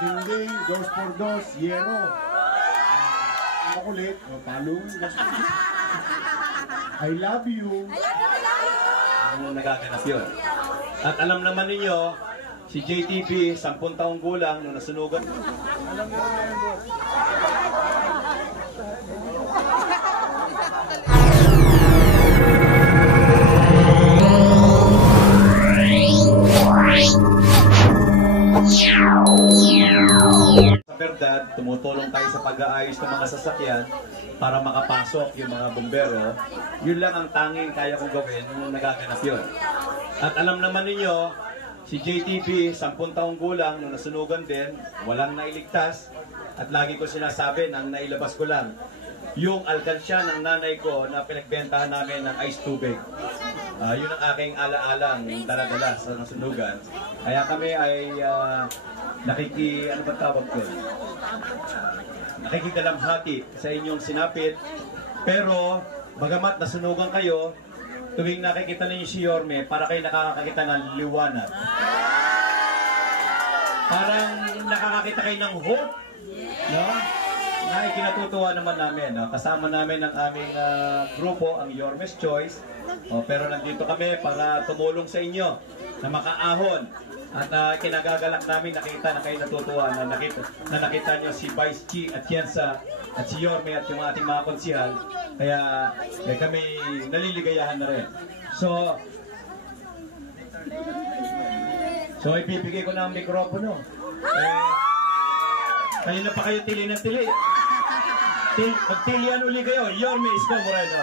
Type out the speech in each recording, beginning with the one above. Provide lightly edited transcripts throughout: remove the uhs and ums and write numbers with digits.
Dingding, dos por dos, yero. Makulit, o talong. I love you. Ang nagaganap yun. At alam naman ninyo, si JTB, 10 taong gulang, nung nasunugan. Alam niyo na yan, boss. Sa verdad, tumutulong tayo sa pag-aayos ng mga sasakyan para makapasok yung mga bumbero. Yun lang ang tanging kaya kong gawin nung nagaganap yun. At alam naman ninyo, si JTB, 10 taong gulang, nung nasunugan din, walang nailigtas. At lagi ko sinasabi, nang nailabas ko lang, yung alkansya ng nanay ko na pinagbentahan namin ng ice tubig. Yun ang aking ala-alang dala-dala sa nasunugan. Kaya kami ay ano ba tawag ko? Nakikidalamhati sa inyong sinapit. Pero, bagamat nasunugan kayo, tuwing nakikita ninyo si Yorme, para kayo nakakakita ng liwanag. Parang nakakakita kayo ng hope, no? Na ikinatutuwa naman namin. No? Kasama namin ang aming grupo, ang Yorme's Choice. Pero nandito kami para tumulong sa inyo na makaahon. At kinagagalak namin nakita na kayo natutuwa na nakita nyo si Vice Chi at Tienza at si Yorme at yung ating mga konsihal. Kaya kami naliligayahan na rin. So ibibigay ko na ang mikropono. Kayo na pa kayo tili ng tili. Magtilian uli kayo. Yorme Isko Moreno.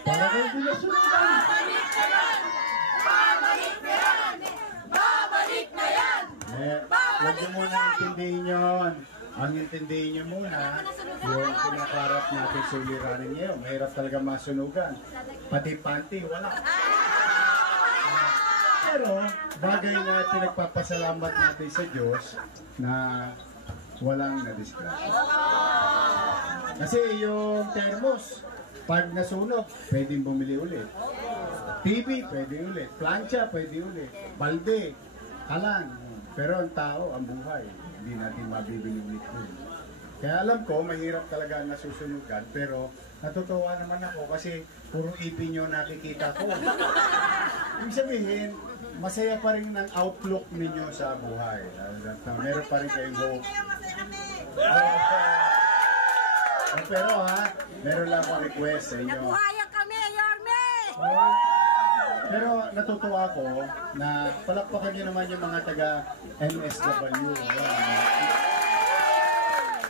Para kayo pinasunugan. Babalik na yan! Huwag nyo muna intindihin yun. Ang intindihin nyo muna, yung pinakarap natin suliranin ngayon. Mahirap talaga masunugan. Pati panty, wala. Pero, bagay na pinagpapasalamat natin sa Diyos na walang nadisgrasya. Kasi yung thermos, pag nasunog, pwedeng bumili ulit. TV, pwede ulit. Plancha, pwede ulit. Balde, kalan. Pero ang tao, ang buhay, hindi natin mabibili ulit yun. Kaya alam ko, mahirap talaga nasusunugan, pero natutuwa naman ako kasi puro ipin nyo nakikita ko. Ibig sabihin, masaya pa rin ang outlook ninyo sa buhay. Meron pa rin kayong hope. Pero meron lang akong request sa inyo. Nabuhayan kami, Yorme! Pero natutuwa ko na palakpakan nyo naman yung mga taga MSW.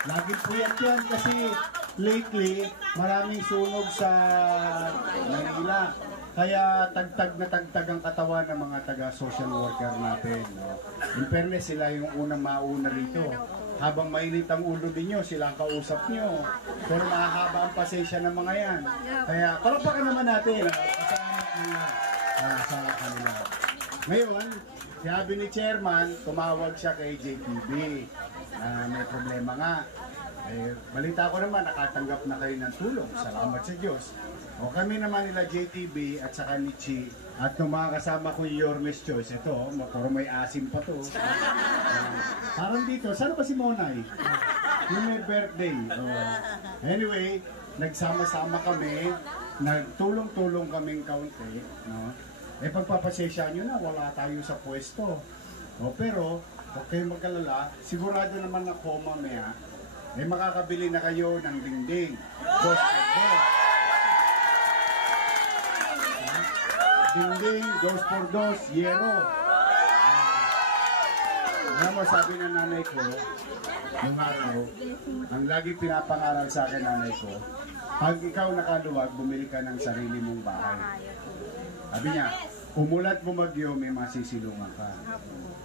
Lagi puyat yan kasi lately maraming sunog sa Manila. Kaya tagtag na tagtag ang katawan ng mga taga-social worker natin. No? In fairness, sila yung unang mauna rito. Habang mainit ang ulo ninyo, sila ang kausap nyo. Pero mahahaba ang pasensya ng mga yan. Kaya palakpakan naman natin. Kasama nila sa kanila. Ngayon, sabi ni Chairman, tumawag siya kay JTB. May problema nga. Balita ko naman, nakatanggap na kayo ng tulong. Salamat sa Diyos. O kami naman nila JTB at saka ni Chi at nung mga kasama ko yung Yorme's Choice. Ito, pero may asim pa to. Parang dito, saan ba si Monay? Yung may birthday. Anyway, nagsama-sama kami, nagtulong-tulong kaming kaunti. No? Pagpapasensya nyo na, wala tayo sa pwesto. Pero, okay magkalala, sigurado naman ako mamaya, makakabili na kayo ng dingding. Boss, dingding, dos por dos, yero. Alam mo, sabi ng nanay ko, nung araw, ang lagi pinapangaral sa akin nanay ko, pag ikaw nakaluwag, bumili ka ng sarili mong bahay. Sabi niya, umulat bumagyo, may masisilungan ka.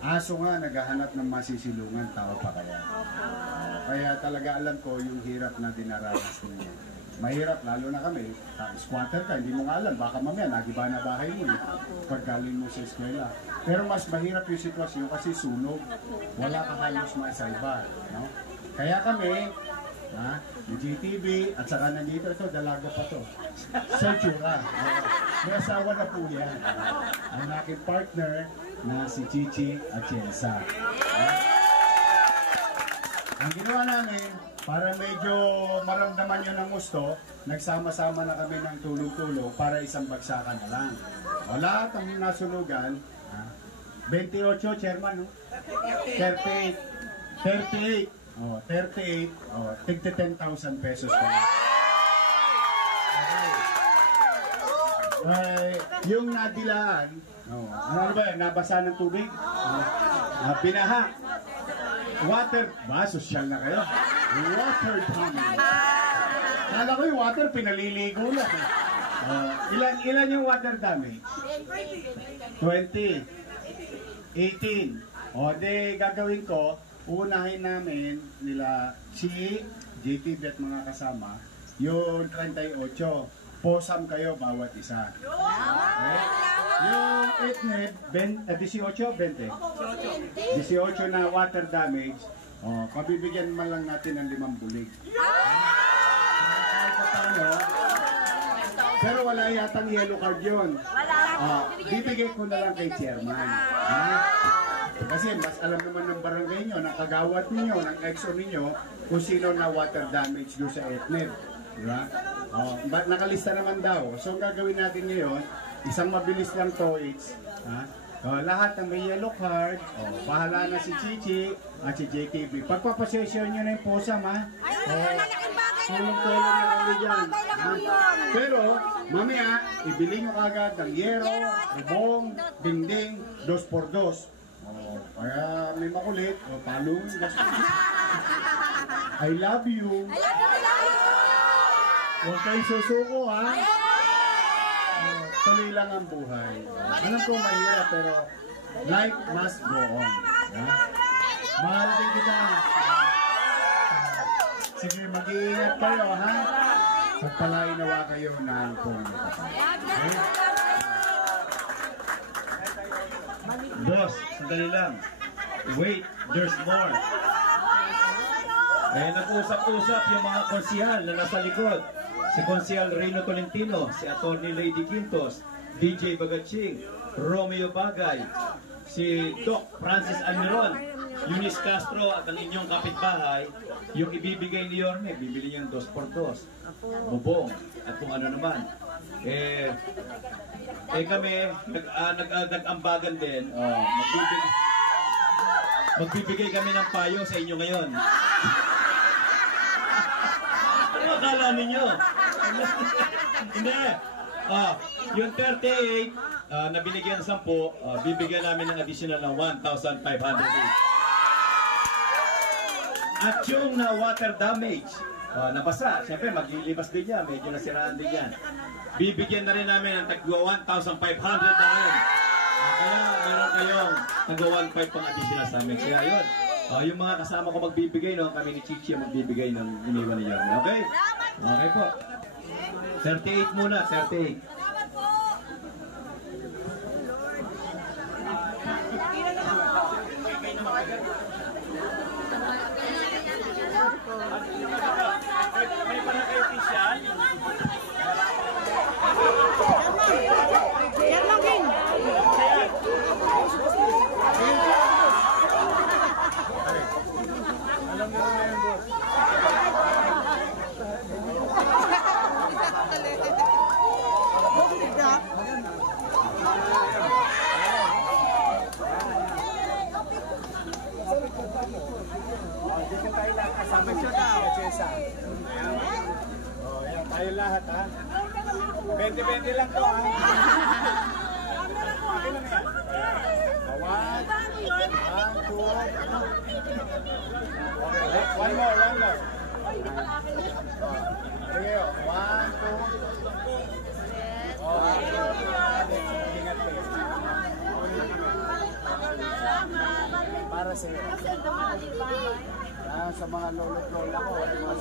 Aso nga, naghahanap ng masisilungan, tao pa kaya. Kaya talaga alam ko yung hirap na dinaranas niya. Mahirap, lalo na kami. Squatter ka, hindi mo nga alam. Baka mamaya, nagiba na bahay mo pag galing mo sa eskwela. Pero mas mahirap yung sitwasyon kasi sunog. Wala ka halos maisalba. No? Kaya kami, Ha? Yung GTV, at saka nandito ito, dalago pa to. Sir Chura. May asawa na po yan. Ang aking partner na si Chichi Atienza. Ang ginawa namin, para medyo maramdaman nyo ng gusto, nagsama-sama na kami ng tulong-tulong para isang bagsakan na lang. O lahat ang nasunugan, 28, chairman, no? 38. 38. Oh, 38. Oh, tigti 10,000 pesos pa. Yung nadilaan, ano ba yan? Nabasa ng tubig? Binaha. Water, sosyal na kayo. Water damage. Kala ko yung water, pinaliligo lang. Ilan yung water damage? 20. 18. O, di gagawin ko, unahin namin nila si JTV at mga kasama, yung 38. Posam kayo bawat isa. Okay? Yung 18, 20. 18 na water damage, pabibigyan man lang natin ng 5 bulig. Pero wala yatang yellow card yun. Bibigay ko na lang kay chairman. Kasi mas alam naman ng barangay nyo, ng kagawad ninyo, ng exo ninyo, kung sino na water damage doon sa etnet. Diba? Nakalista naman daw. So ang gagawin natin ngayon, isang mabilis lang to, lahat ng may yellow card, bahala na si Chichi at si JTV. Pagpapasesyon nyo na yung posam, ha? Tulong-tulong na kami dyan. Pero, mamaya, ibili nyo kagad ng yero, ubong, dingding, 2x2. Kaya may makulit, palong. I love you. Huwag kayong susuko, ha? Tuloy lang ang buhay. Alam ko mahirap, pero life must go on. Mahal din kita. Sige, mag-iingat kayo, ha? Pagpalain nawa kayo ng puno. Boss, sandali lang. Wait, there's more. Nag-usap-usap yung mga konsihal na nasa likod. Si Konsihal Rino Tolentino, si Atty. Lady Quintos, DJ Bagaching, Romeo Bagay, si Doc Francis Almiron, Eunice Castro at ang inyong kapitbahay, yung ibibigay ni Yorme, bibili niyo ng 2x2, bubong, at kung ano naman. Kami, nag-ambagan din, magbibigay kami ng payo sa inyo ngayon. Ano akala ninyo? Hindi. Yung 38 na binigyan ng 10, bibigyan namin ng additional ng 1,500 each. At yung na water damage, nabasa, siyempre maglilibas din yan, medyo nasiraan din yan. Bibigyan na rin namin ng tagwa 1,500 na rin. Kaya meron kayong tagwa 1,500 pang additional damage. Kaya yun, yung mga kasama ko magbibigay, no, kami ni Chichi magbibigay ng iniwan niyo. Okay? Okay po. 38 muna, 38. May barangay official. Alam mo na yun, boss. Dito tayo lahat kasama siya na, Chesa. Ayan, tayo lahat, ha? 20-20 lang to, ha? Okay lang yan. 1, 2. One more. Sige, 1, 2. Ingat kayo. Para sa iyo. Sa mga lolo't lola ko, mga